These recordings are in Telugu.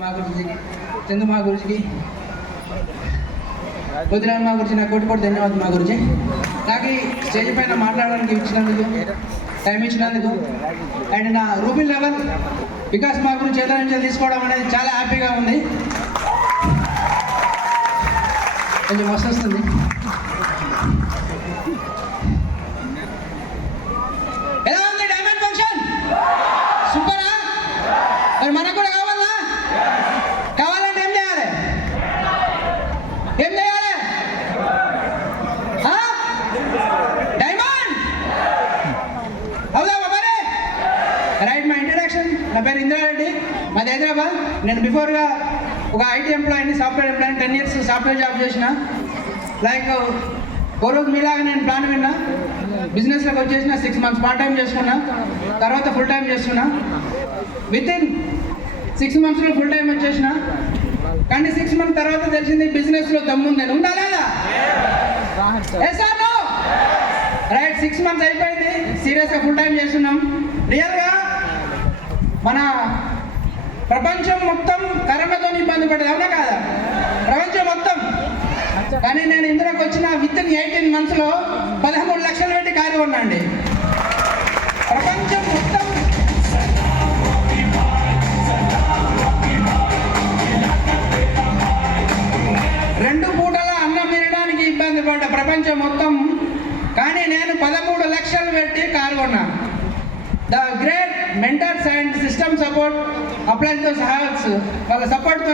మా గురించి చందు మా గురించి వదిలేని మా గురించి నాకు కోటి ధన్యవాదాలు మా గురించి నాకు ఈ స్టేజ్ పైన మాట్లాడడానికి ఇచ్చినందుకు టైం ఇచ్చినందుకు అండ్ నా రూబీ లెవెల్ వికాస్ మా గురించి చేతుల నుంచి తీసుకోవడం అనేది చాలా హ్యాపీగా ఉంది. కొంచెం మస్తు వస్తుంది. ఎలా ఉంది డైమండ్ ఫంక్షన్? సూపరా? మరి మనకు కూడా కావాలా? కావాలంటే ఏం చేయాలి? ఏం చేయాలి? డైమండ్ అవుదా మరి? రైట్. మా ఇంట్రడక్షన్, నా పేరు ఇంద్రారెడ్డి, మాది హైదరాబాద్. నేను బిఫోర్గా ఒక ఐటీ ఎంప్లాయీని, సాఫ్ట్వేర్ ఎంప్లాయీని 10 years సాఫ్ట్వేర్ జాబ్ చేసిన. లైక్ ఓ రోజు మీలాగా నేను ప్లాన్ విన్నా, బిజినెస్లోకి వచ్చేసిన 6 months పార్ట్ టైం చేసుకున్నా, తర్వాత ఫుల్ టైం చేసుకున్నా. వితిన్ 6 monthsలో ఫుల్ టైం వచ్చేసిన. కానీ 6 months తర్వాత తెలిసింది బిజినెస్లో దమ్ముంది. నేను ఉందా లేదా? రైట్. 6 months అయిపోయింది, సీరియస్గా ఫుల్ టైం చేస్తున్నాం. రియల్గా మన ప్రపంచం మొత్తం కరోనాతో ఇబ్బంది పడ్డది, అవునా కాదా? ప్రపంచం మొత్తం. కానీ నేను ఇందులోకి వచ్చిన వితిన్ 18 monthsలో 13 లక్షలు పెట్టి కారు కొన్నా అండి. ప్రపంచం మొత్తం 2 పూటల అన్నం తినడానికి ఇబ్బంది పడ్డ ప్రపంచం మొత్తం. కానీ నేను 13 లక్షలు పెట్టి కారు కొన్నా. The great mentors and system support అప్లైన్తో సహా వాళ్ళ సపోర్ట్తో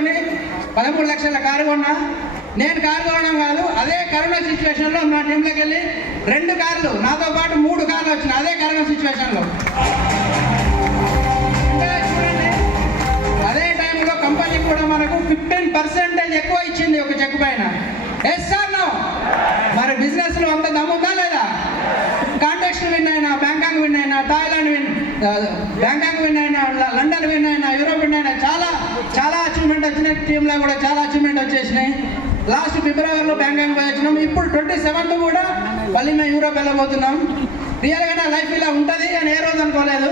13 లక్షల కారు కొన్నా. నేను కారు కొనడం కాదు, అదే కరోనా సిచ్యువేషన్లో నా టీంలోకి వెళ్ళి 2 కార్లు, నాతో పాటు 3 కార్లు వచ్చినాయి అదే కరోనా సిచ్యువేషన్లో. చూడండి, అదే టైంలో కంపెనీ కూడా మనకు 15% ఎక్కువ ఇచ్చింది ఒక చెక్ పైన. Yes sir no? మరి బిజినెస్లో అంత దమ్ముందా లేదా? కాంటాక్ట్స్ విన్ అయినా, బ్యాంకాక్ విన్ అయినా, థాయిలాండ్ బ్యాంకాక్ విన్ అయినా, లండన్ విన్ అయినా, యూరోప్ విన్ అయినా, చాలా అచీవ్మెంట్ వచ్చినాయి. టీంలో కూడా చాలా అచీవ్మెంట్ వచ్చేసినాయి. లాస్ట్ ఫిబ్రవరిలో బ్యాంకాక్ పోయి వచ్చినాం. ఇప్పుడు 27th కూడా మళ్ళీ మేము యూరోప్ వెళ్ళబోతున్నాం. రియల్గా నా లైఫ్ ఇలా ఉంటుంది అని ఏ రోజు అనుకోలేదు.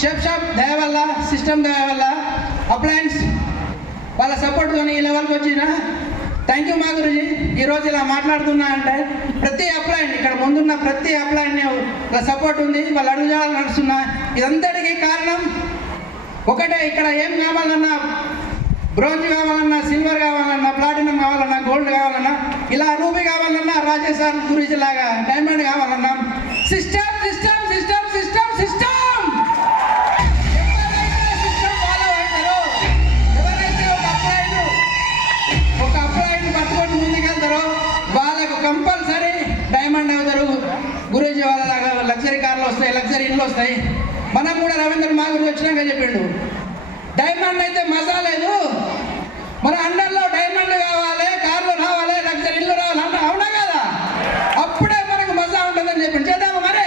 షాప్ దయ వల్ల, సిస్టమ్ దయ వల్ల, అప్లయన్స్ వాళ్ళ సపోర్ట్తో ఈ లెవెల్కి వచ్చిన. థ్యాంక్ యూ మా గురుజీ. ఈరోజు ఇలా మాట్లాడుతున్నా అంటే ప్రతి అప్లైన్, ఇక్కడ ముందున్న ప్రతి అప్లైన్ వాళ్ళ సపోర్ట్ ఉంది, వాళ్ళు అడుగుజాలు నడుస్తున్నా. ఇదంతటికీ కారణం ఒకటే, ఇక్కడ ఏం కావాలన్నా, బ్రోంజ్ కావాలన్నా, సిల్వర్ కావాలన్నా, ప్లాటినం కావాలన్నా, గోల్డ్ కావాలన్నా, ఇలా రూబీ కావాలన్నా, రాజేష్ సార్ గురించి లాగా డైమండ్ కావాలన్నా, system system system system system follow అవుతారో, ఎవరైతే ఒక అప్లైన్ పట్టుకొని ముందుకెళ్తారో వాళ్ళకు కంపల్సరీ డైమండ్ అవుతారు. గురూజీ వాళ్ళలాగా లగ్జరీ కార్లు వస్తాయి, లగ్జరీ ఇండ్లు వస్తాయి. మనం కూడా రవీంద్ర మా గురించి వచ్చినాక చెప్పిండు, డైమండ్ అయితే మజా లేదు, మన అండర్లో డైమండ్ కావాలి, కార్లు రావాలి, లగ్జరీ ఇల్లు రావాలి, అవునా కదా? అప్పుడే మనకు మజా ఉంటుందని చెప్పిండు. చేద్దాము మరి,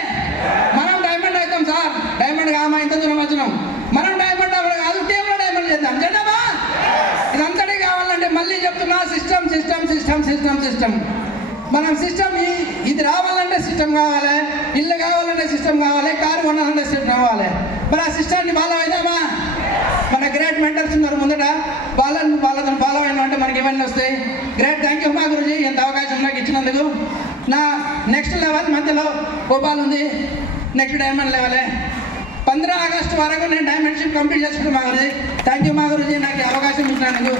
మనం డైమండ్ అవుతాం సార్. డైమండ్ కామా, ఇంత దూరం వచ్చినాం, మనం డైమండ్ అవ్వడం కాదు, టీంలో డైమండ్ చేద్దాం. చేద్దామా? ఇదంతటి కావాలంటే మళ్ళీ చెప్తున్నా, system system system system system. మనం సిస్టమ్ ఇది రావాలంటే సిస్టమ్ కావాలి, ఇల్లు కావాలంటే సిస్టమ్ కావాలి, కారు కొనాలంటే సిస్టమ్ కావాలి. మరి ఆ సిస్టమ్ని ఫాలో అయినామా? మన గ్రేట్ మెంటర్స్ ఉన్నారు ముందట, వాళ్ళని ఫాలో అయినా అంటే మనకి ఇవన్నీ వస్తాయి. గ్రేట్. థ్యాంక్ యూ మా గురుజీ, ఎంత అవకాశం నాకు ఇచ్చినందుకు. నా నెక్స్ట్ లెవెల్ మధ్యలో భోపాల్ ఉంది, నెక్స్ట్ డైమండ్ లెవెలే. 15 ఆగస్టు వరకు నేను డైమండ్షిప్ కంప్లీట్ చేసుకుంటాను మా గురుజీ. థ్యాంక్ యూ మా గురుజీ, నాకు అవకాశం ఇచ్చినందుకు.